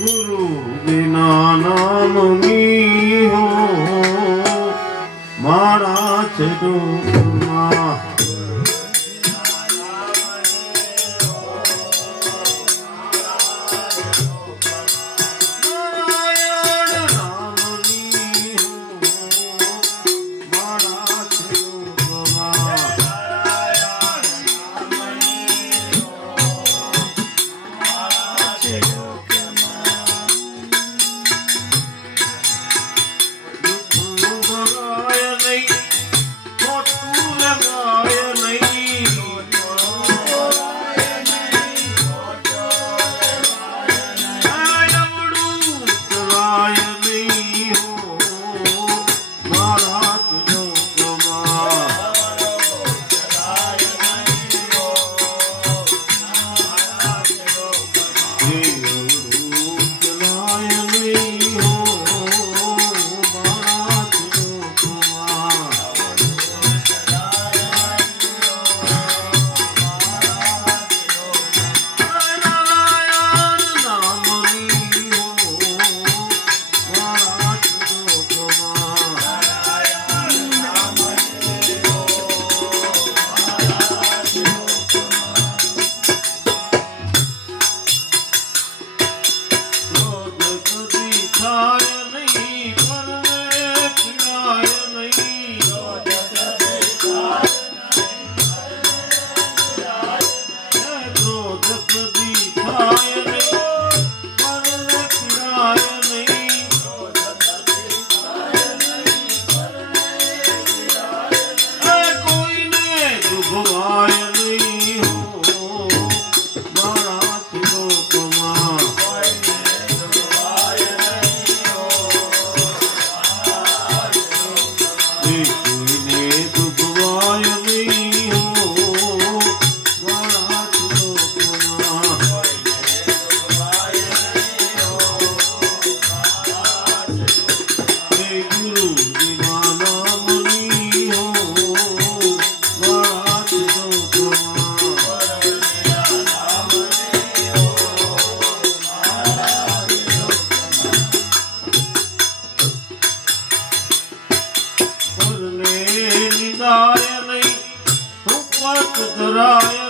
ગુરુ વિના નામની હો મારા છે সুতরায়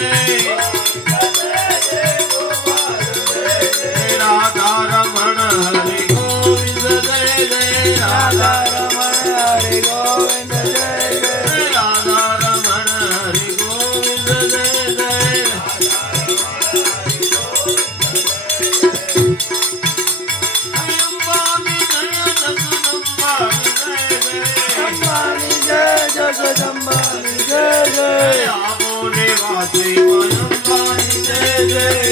Hey. जय जय